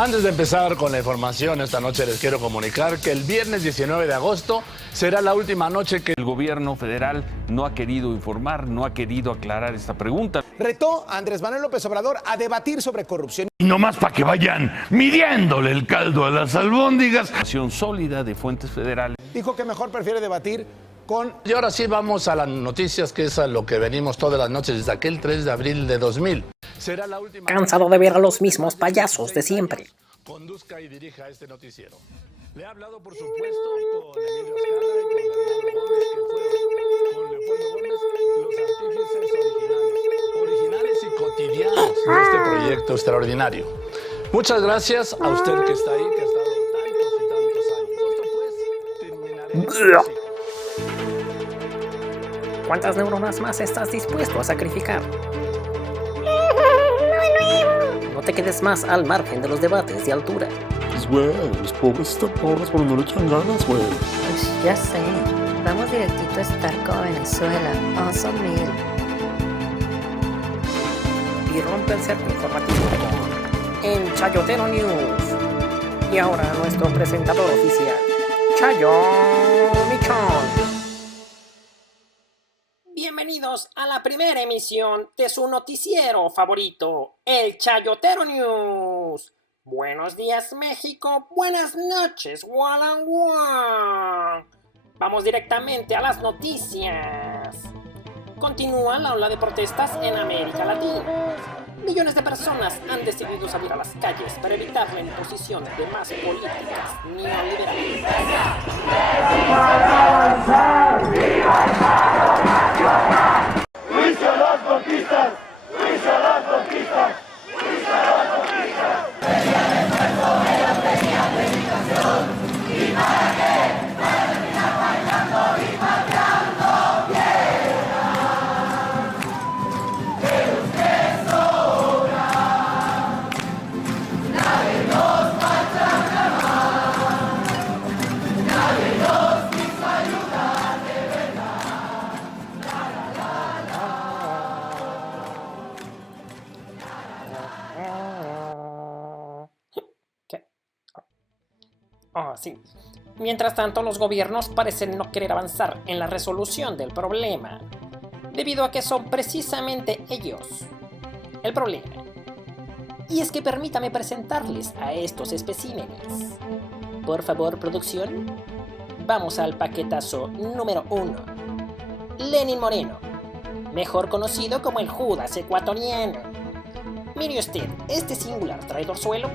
Antes de empezar con la información, esta noche les quiero comunicar que el viernes 19 de agosto será la última noche que el gobierno federal no ha querido informar, no ha querido aclarar esta pregunta. Retó a Andrés Manuel López Obrador a debatir sobre corrupción. Y nomás para que vayan midiéndole el caldo a las albóndigas. Información sólida de fuentes federales. Dijo que mejor prefiere debatir con... Y ahora sí vamos a las noticias, que es a lo que venimos todas las noches desde aquel 3 de abril de 2000. Será la última... Cansado de ver a los mismos payasos de siempre. Conduzca y dirija este noticiero. Le ha hablado, por supuesto, con Emilio Azcárraga y con Bernardo Gómez, que fueron con Leopoldo Gómez los artífices originales y cotidianos de este proyecto extraordinario. Muchas gracias a usted que está ahí, que ha estado tantos y tantos años. Esto pues terminaré así. ¿Cuántas neuronas más estás dispuesto a sacrificar? No te quedes más al margen de los debates de altura. Pues güey, los pobres están pobres pero no le echan ganas, güey. Pues ya sé, vamos directito a Starco, Venezuela, Awesome Meal. Y rompe el cerco informativo con El Chayotero News. Y ahora nuestro presentador oficial, Chayo Michón. Bienvenidos a la primera emisión de su noticiero favorito, El Chayotero News. Buenos días, México. Buenas noches, Gualanguán. Vamos directamente a las noticias. Continúa la ola de protestas en América Latina. Millones de personas han decidido salir a las calles para evitar la imposición de más políticas neoliberales. ¡Juicio a las conquistas! ¡Juicio a las conquistas! ¡Juicio a las conquistas! Venían de nuevo, ellos venían de migración. ¿Y para qué? Para terminar bailando y pateando piedra. Pero ustedes sobran. Nadie nos maltrata más. Nadie nos quiso ayudar de verdad. ¿Qué? Oh, sí. Mientras tanto, los gobiernos parecen no querer avanzar en la resolución del problema, debido a que son precisamente ellos el problema. Y es que permítame presentarles a estos especímenes. Por favor, producción, vamos al paquetazo número 1. Lenín Moreno, mejor conocido como el Judas ecuatoriano. Mire usted, este singular traidorzuelo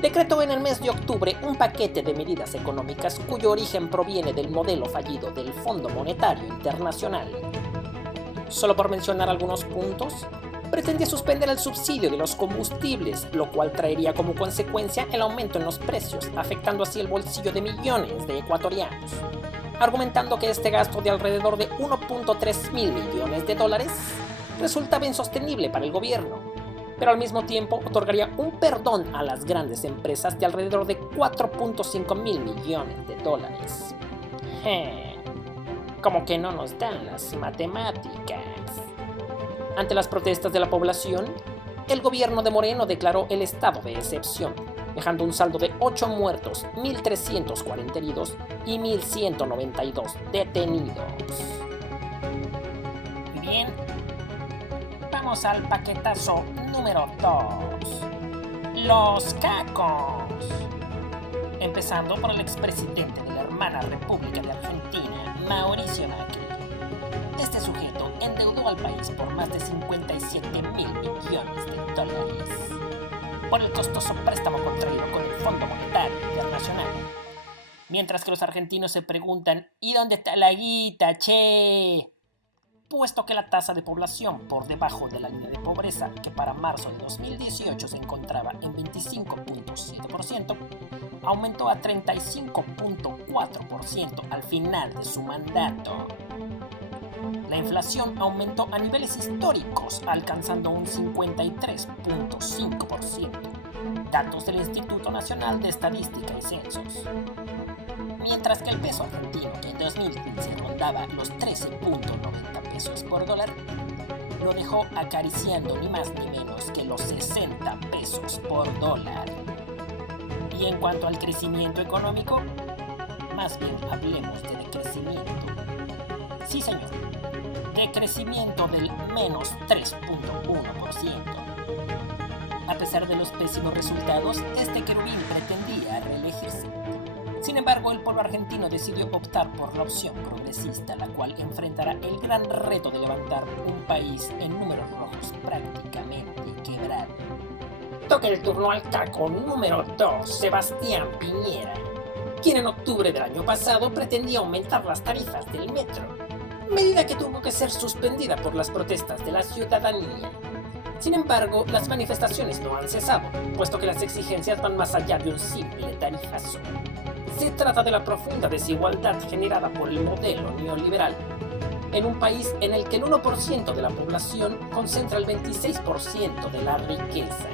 decretó en el mes de octubre un paquete de medidas económicas cuyo origen proviene del modelo fallido del Fondo Monetario Internacional. Solo por mencionar algunos puntos, pretendía suspender el subsidio de los combustibles, lo cual traería como consecuencia el aumento en los precios, afectando así el bolsillo de millones de ecuatorianos, argumentando que este gasto de alrededor de 1.3 mil millones de dólares resultaba insostenible para el gobierno, pero al mismo tiempo otorgaría un perdón a las grandes empresas de alrededor de 4.5 mil millones de dólares. Como que no nos dan las matemáticas. Ante las protestas de la población, el gobierno de Moreno declaró el estado de excepción, dejando un saldo de 8 muertos, 1.340 heridos y 1.192 detenidos. Bien, vamos al paquetazo número 2. Los cacos. Empezando por el expresidente de la hermana República de Argentina, Mauricio Macri. Este sujeto endeudó al país por más de 57 mil millones de dólares por el costoso préstamo contraído con el Fondo Monetario Internacional. Mientras que los argentinos se preguntan, ¿y dónde está la guita, che? Puesto que la tasa de población por debajo de la línea de pobreza, que para marzo de 2018 se encontraba en 25.7%, aumentó a 35.4% al final de su mandato. La inflación aumentó a niveles históricos, alcanzando un 53.5%, datos del Instituto Nacional de Estadística y Censos. Mientras que el peso argentino, que en 2015 rondaba los 13.90 pesos por dólar, lo dejó acariciando ni más ni menos que los 60 pesos por dólar. Y en cuanto al crecimiento económico, más bien hablemos de decrecimiento. Sí, señor, decrecimiento del menos 3.1%. A pesar de los pésimos resultados, este querubín pretendía reelegirse. Sin embargo, el pueblo argentino decidió optar por la opción progresista, la cual enfrentará el gran reto de levantar un país en números rojos prácticamente quebrado. Toca el turno al caco número 2, Sebastián Piñera, quien en octubre del año pasado pretendía aumentar las tarifas del metro, medida que tuvo que ser suspendida por las protestas de la ciudadanía. Sin embargo, las manifestaciones no han cesado, puesto que las exigencias van más allá de un simple tarifazo. Se trata de la profunda desigualdad generada por el modelo neoliberal, en un país en el que el 1% de la población concentra el 26% de la riqueza,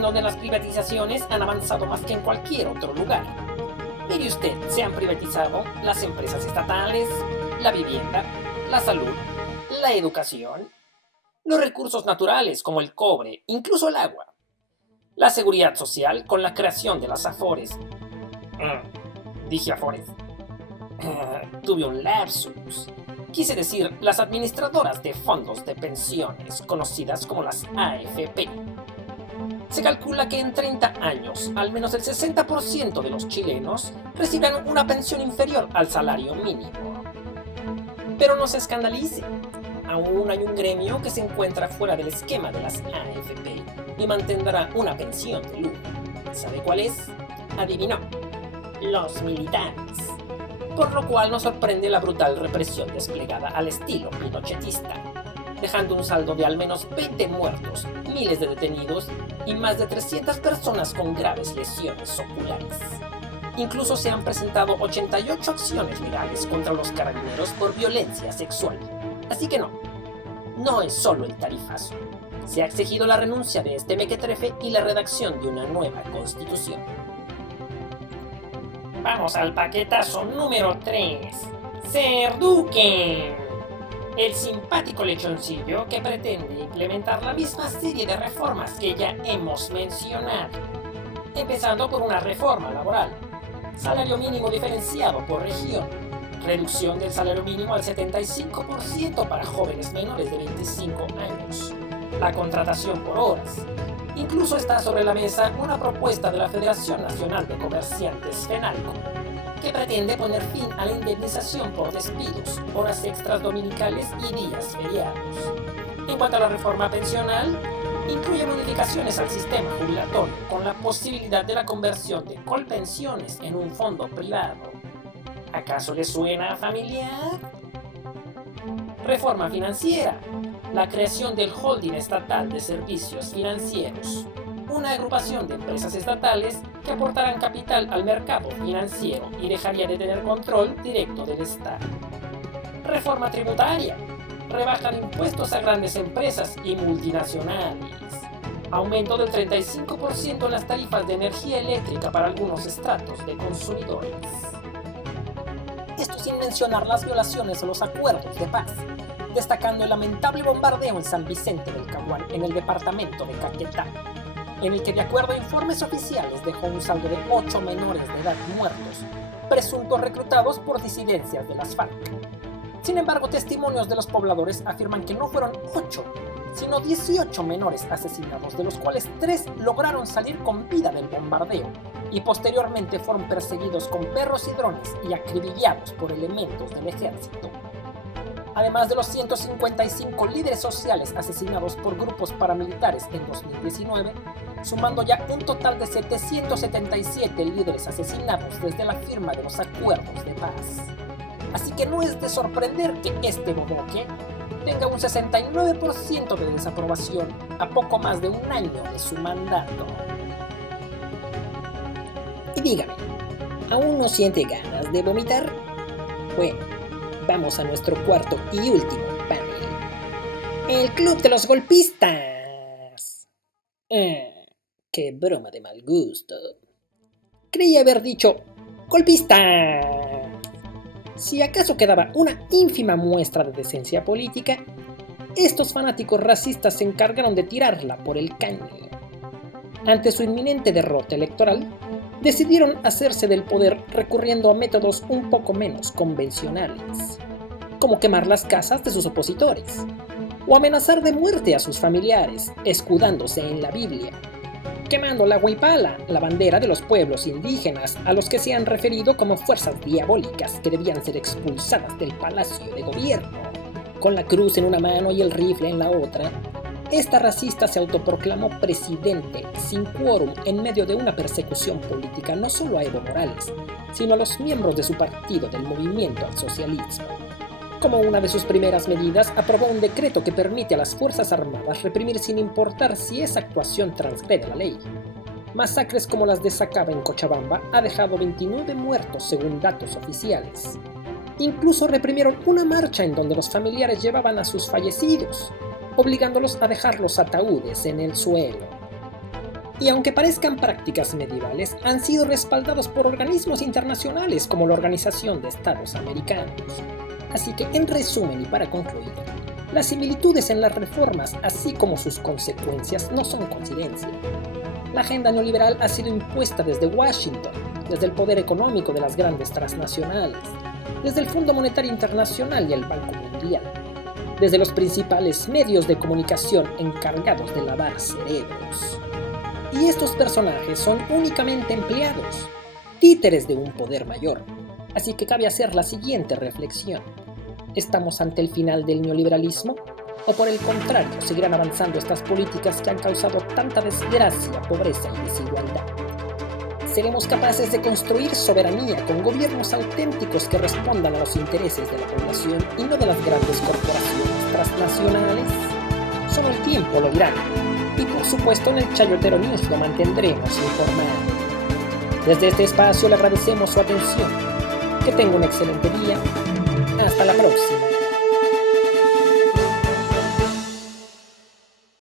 donde las privatizaciones han avanzado más que en cualquier otro lugar. Mire usted, se han privatizado las empresas estatales, la vivienda, la salud, la educación, los recursos naturales como el cobre, incluso el agua, la seguridad social con la creación de las Afores. Dije Afores. Tuve un lapsus. Quise decir las administradoras de fondos de pensiones, conocidas como las AFP. Se calcula que en 30 años, al menos el 60% de los chilenos recibirán una pensión inferior al salario mínimo. Pero no se escandalice, aún hay un gremio que se encuentra fuera del esquema de las AFP y mantendrá una pensión de lujo. ¿Sabe cuál es? Adivinó. Los militares. Por lo cual nos sorprende la brutal represión desplegada al estilo pinochetista, dejando un saldo de al menos 20 muertos, miles de detenidos y más de 300 personas con graves lesiones oculares. Incluso se han presentado 88 acciones legales contra los carabineros por violencia sexual. Así que no es solo el tarifazo. Se ha exigido la renuncia de este mequetrefe y la redacción de una nueva constitución. Vamos al paquetazo número 3. Cerduquen. El simpático lechoncillo que pretende implementar la misma serie de reformas que ya hemos mencionado. Empezando por una reforma laboral. Salario mínimo diferenciado por región. Reducción del salario mínimo al 75% para jóvenes menores de 25 años. La contratación por horas. Incluso está sobre la mesa una propuesta de la Federación Nacional de Comerciantes FENALCO, que pretende poner fin a la indemnización por despidos, horas extras dominicales y días feriados. En cuanto a la reforma pensional, incluye modificaciones al sistema jubilatorio con la posibilidad de la conversión de Colpensiones en un fondo privado. ¿Acaso le suena familiar? Reforma financiera. La creación del Holding Estatal de Servicios Financieros, una agrupación de empresas estatales que aportarán capital al mercado financiero y dejaría de tener control directo del Estado. Reforma tributaria. Rebajan impuestos a grandes empresas y multinacionales. Aumento del 35% en las tarifas de energía eléctrica para algunos estratos de consumidores. Esto sin mencionar las violaciones a los acuerdos de paz, destacando el lamentable bombardeo en San Vicente del Caguán, en el departamento de Caquetá, en el que de acuerdo a informes oficiales dejó un saldo de 8 menores de edad muertos, presuntos reclutados por disidencias de las FARC. Sin embargo, testimonios de los pobladores afirman que no fueron 8, sino 18 menores asesinados, de los cuales 3 lograron salir con vida del bombardeo y posteriormente fueron perseguidos con perros y drones y acribillados por elementos del ejército. Además de los 155 líderes sociales asesinados por grupos paramilitares en 2019, sumando ya un total de 777 líderes asesinados desde la firma de los acuerdos de paz. Así que no es de sorprender que este boboque tenga un 69% de desaprobación a poco más de un año de su mandato. Y dígame, ¿aún no siente ganas de vomitar? Bueno, vamos a nuestro cuarto y último panel. El Club de los Golpistas. Qué broma de mal gusto. Creí haber dicho golpistas. Si acaso quedaba una ínfima muestra de decencia política, estos fanáticos racistas se encargaron de tirarla por el caño. ante su inminente derrota electoral, decidieron hacerse del poder recurriendo a métodos un poco menos convencionales, como quemar las casas de sus opositores, o amenazar de muerte a sus familiares, escudándose en la Biblia, quemando la huipala, la bandera de los pueblos indígenas a los que se han referido como fuerzas diabólicas que debían ser expulsadas del palacio de gobierno. Con la cruz en una mano y el rifle en la otra, esta racista se autoproclamó presidente sin quórum en medio de una persecución política no solo a Evo Morales, sino a los miembros de su partido del Movimiento al Socialismo. Como una de sus primeras medidas, aprobó un decreto que permite a las Fuerzas Armadas reprimir sin importar si esa actuación transgrede la ley. Masacres como las de Sacaba en Cochabamba ha dejado 29 muertos según datos oficiales. Incluso reprimieron una marcha en donde los familiares llevaban a sus fallecidos, obligándolos a dejar los ataúdes en el suelo. Y aunque parezcan prácticas medievales, han sido respaldados por organismos internacionales como la Organización de Estados Americanos. Así que, en resumen y para concluir, las similitudes en las reformas, así como sus consecuencias, no son coincidencia. La agenda neoliberal ha sido impuesta desde Washington, desde el poder económico de las grandes transnacionales, desde el Fondo Monetario Internacional y el Banco Mundial, desde los principales medios de comunicación encargados de lavar cerebros. Y estos personajes son únicamente empleados, títeres de un poder mayor. Así que cabe hacer la siguiente reflexión. ¿Estamos ante el final del neoliberalismo? ¿O por el contrario, seguirán avanzando estas políticas que han causado tanta desgracia, pobreza y desigualdad? ¿Seremos capaces de construir soberanía con gobiernos auténticos que respondan a los intereses de la población y no de las grandes corporaciones transnacionales? Solo el tiempo lo dirá. Y por supuesto en el Chayotero News lo mantendremos informado. Desde este espacio le agradecemos su atención. Que tenga un excelente día. Hasta la próxima.